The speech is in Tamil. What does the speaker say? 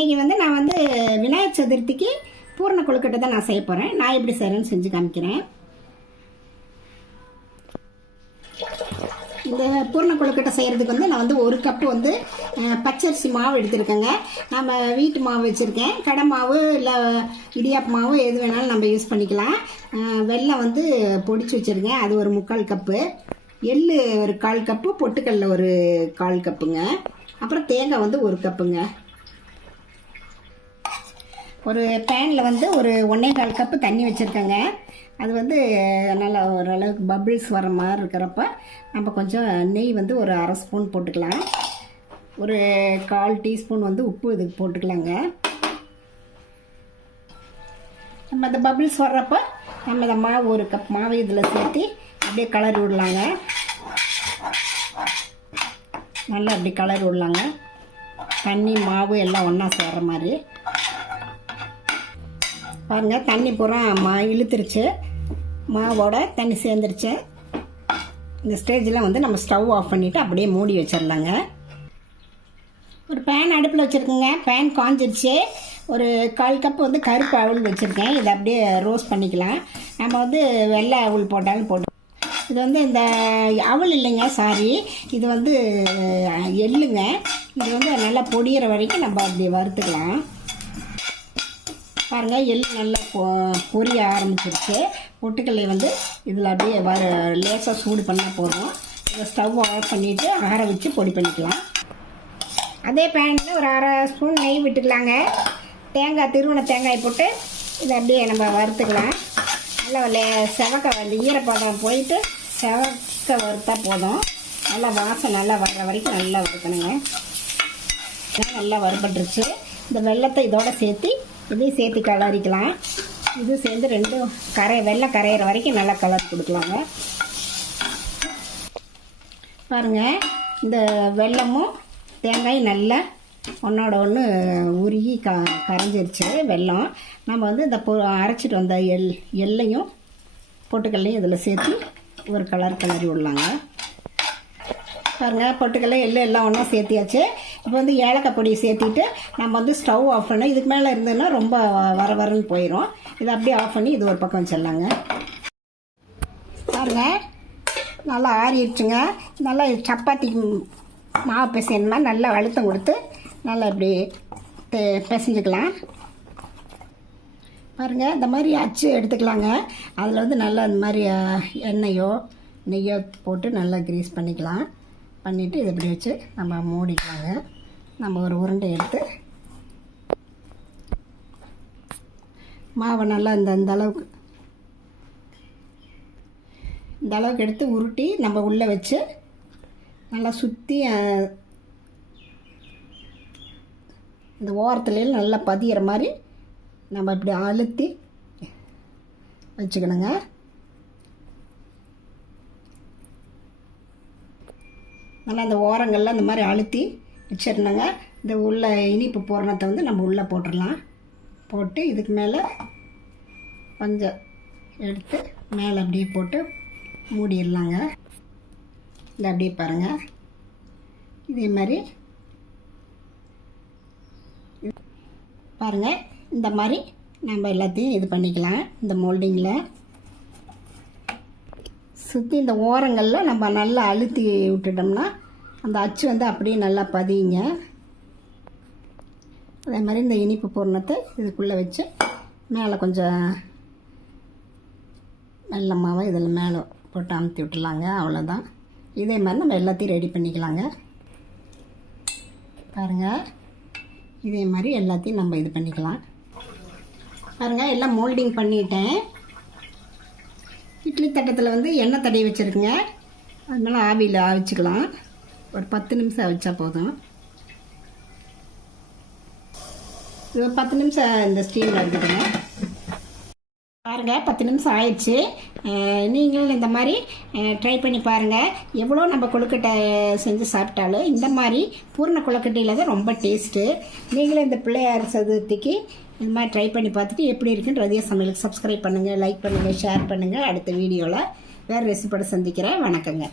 இன்றைக்கி நான் விநாயகர் சதுர்த்திக்கு பூரண கொழுக்கட்டை தான் நான் செய்ய போகிறேன். நான் எப்படி செய்கிறேன்னு செஞ்சு காமிக்கிறேன். இந்த பூரண கொழுக்கட்டை செய்கிறதுக்கு நான் ஒரு கப்பு பச்சரிசி மாவு எடுத்துருக்கேங்க. நம்ம வீட்டு மாவு வச்சுருக்கேன். கடை மாவு இல்லை இடியாப்பு மாவு எது வேணாலும் நம்ம யூஸ் பண்ணிக்கலாம். வெல்லம் பொடிச்சு வச்சுருக்கேன், அது ஒரு 3/4 கப்பு. எள்ளு ஒரு 1/4 கப்பு, பொட்டுக்கடலை ஒரு 1/4 கப்புங்க. அப்புறம் தேங்காய் 1 கப்புங்க. ஒரு பேனில் ஒரு 1/4 கப்பு தண்ணி வச்சுருக்கேங்க. அது நல்லா ஓரளவுக்கு பபிள்ஸ் வர மாதிரி இருக்கிறப்ப நம்ம கொஞ்சம் நெய் ஒரு 1/2 ஸ்பூன் போட்டுக்கலாம். ஒரு 1/4 டீஸ்பூன் உப்பு இதுக்கு போட்டுக்கலாங்க. நம்ம அந்த பபிள்ஸ் வர்றப்ப நம்ம இந்த மாவு 1 கப் மாவு இதில் சேர்த்து அப்படியே கலரி விடலாங்க. நல்லா அப்படி கலரி விடலாங்க. தண்ணி மாவு எல்லாம் ஒன்றா சேர்கிற மாதிரி பாருங்கள். தண்ணி பூரா இழுத்துருச்சு, மாவோட தண்ணி சேர்ந்துருச்சு. இந்த ஸ்டேஜில் நம்ம ஸ்டவ் ஆஃப் பண்ணிவிட்டு அப்படியே மூடி வச்சிடலாங்க. ஒரு பேன் அடுப்பில் வச்சுருக்கேங்க. பேன் காஞ்சிருச்சு. ஒரு 1/4 கப்பு கருப்பு அவல் வச்சுருக்கேன். இதை அப்படியே ரோஸ்ட் பண்ணிக்கலாம். நம்ம வெள்ளை அவல் போட்டாலும் போட்டு. இது இந்த அவல் இல்லைங்க, சாரி, இது எள்ளுங்க. இது நல்லா பொடியிற வரைக்கும் நம்ம அப்படி வறுத்துக்கலாம். பாருங்கள், எள் நல்லா பொரிய ஆரம்பிச்சிருச்சு. பொட்டுக்கல்லை இதில் அப்படியே லேசாக சூடு பண்ணால் போதும். இதை ஸ்டவ் ஆஃப் பண்ணிவிட்டு ஆற வச்சு பொடி பண்ணிக்கலாம். அதே பேனில் ஒரு 1/2 ஸ்பூன் நெய் விட்டுக்கலாங்க. தேங்காய், திருவண்ண தேங்காய் போட்டு இதை அப்படியே நம்ம வறுத்துக்கலாம். நல்லா செவக்க ஈரப்பதம் போயிட்டு செவக்க வறுத்தா போதும். நல்லா வாசம் நல்லா வர்ற வரைக்கும் நல்லா வறுக்கணுங்க. நல்லா வறுபட்டுருச்சு. இந்த வெள்ளத்தை இதோட சேர்த்து இதையும் சேர்த்து கலரிக்கலாம். இது சேர்ந்து ரெண்டும் வெள்ளம் கரையிற வரைக்கும் நல்லா கலரி கொடுக்கலாங்க. பாருங்கள், இந்த வெல்லமும் தேங்காய் நல்லா ஒன்றோட ஒன்று உருகி கரைஞ்சிருச்சு வெல்லம். நம்ம இந்த அரைச்சிட்டு வந்த எள்ளையும் பொட்டுக்கல்லையும் இதில் சேர்த்து ஒரு கலரி விடலாங்க. பாருங்கள், பொட்டுக்கல்லை எல்லாம் ஒன்றா சேர்த்தியாச்சு. இப்போ ஏலக்காய் பொடியை சேர்த்திட்டு நம்ம ஸ்டவ் ஆஃப் பண்ண. இதுக்கு மேலே இருந்ததுன்னா ரொம்ப வரன்னு போயிடும். இதை அப்படியே ஆஃப் பண்ணி இது ஒரு பக்கம் வச்சிடலாங்க. பாருங்கள், நல்லா ஆறிடுச்சுங்க. நல்லா சப்பாத்தி மாவு பிசையணுமா நல்லா அழுத்தம் கொடுத்து நல்லா இப்படி பிசைஞ்சுக்கலாம். பாருங்கள், இந்த மாதிரி அச்சு எடுத்துக்கலாங்க. அதில் நல்லா இந்த மாதிரி எண்ணெயோ நெய்யோ போட்டு நல்லா கிரீஸ் பண்ணிக்கலாம். பண்ணிவிட்டு இதை இப்படி வச்சு நம்ம மூடிக்கலாங்க. நம்ம ஒரு உருண்டை எடுத்து மாவை நல்லா இந்த அளவுக்கு எடுத்து உருட்டி நம்ம உள்ளே வச்சு நல்லா சுற்றி இந்த ஓரத்துலேயும் நல்லா பதிகிற மாதிரி நம்ம இப்படி அழுத்தி வச்சுக்கணுங்க. நல்லா அந்த ஓரங்களில் இந்த மாதிரி அழுத்தி வச்சிடணுங்க. இந்த உள்ள இனிப்பு பூரணத்தை நம்ம உள்ளே போட்டுடலாம். போட்டு இதுக்கு மேலே கொஞ்சம் எடுத்து மேலே அப்படியே போட்டு மூடிடலாங்க. இல்லை அப்படியே பாருங்கள், இதே மாதிரி பாருங்கள். இந்த மாதிரி நம்ம எல்லாத்தையும் இது பண்ணிக்கலாம். இந்த மோல்டிங்கில் சுற்றி இந்த ஓரங்களில் நம்ம நல்லா அழுத்தி விட்டுட்டோம்னா அந்த அச்சு அப்படியே நல்லா பதியுங்க. அதே மாதிரி இந்த இனிப்பு பூரணத்தை இதுக்குள்ளே வச்சு மேலே கொஞ்சம் வெல்ல மாவை இதில் மேலே போட்டு அமுத்தி விட்டுலாங்க. அவ்வளோதான். இதே மாதிரி நம்ம எல்லாத்தையும் ரெடி பண்ணிக்கலாங்க. பாருங்கள், இதே மாதிரி எல்லாத்தையும் நம்ம இது பண்ணிக்கலாம். பாருங்கள், எல்லாம் மோல்டிங் பண்ணிட்டேன். இட்லி தட்டத்தில் எண்ணெய் தடவி வச்சுருக்குங்க. அதனால ஆவியில் ஆவிச்சுக்கலாம். ஒரு 10 நிமிஷம் ஆவிச்சா போதும். இது 10 நிமிஷம் இந்த ஸ்டீமில் இருக்குதுங்க. பாருங்கள், 10 நிமிஷம் ஆயிடுச்சு. நீங்களும் இந்த மாதிரி ட்ரை பண்ணி பாருங்கள். எவ்வளோ நம்ம கொழுக்கட்டை செஞ்சு சாப்பிட்டாலும் இந்த மாதிரி பூரண கொழுக்கட்டையில் தான் ரொம்ப டேஸ்ட்டு. நீங்களும் இந்த பிள்ளையார் சதுர்த்திக்கு இந்த மாதிரி ட்ரை பண்ணி பார்த்துட்டு எப்படி இருக்குன்னு ரதியா சமையலுக்கு சப்ஸ்கிரைப் பண்ணுங்கள், லைக் பண்ணுங்கள், ஷேர் பண்ணுங்கள். அடுத்த வீடியோவில் வேறு ரெசிபியோட சந்திக்கிறேன். வணக்கங்க.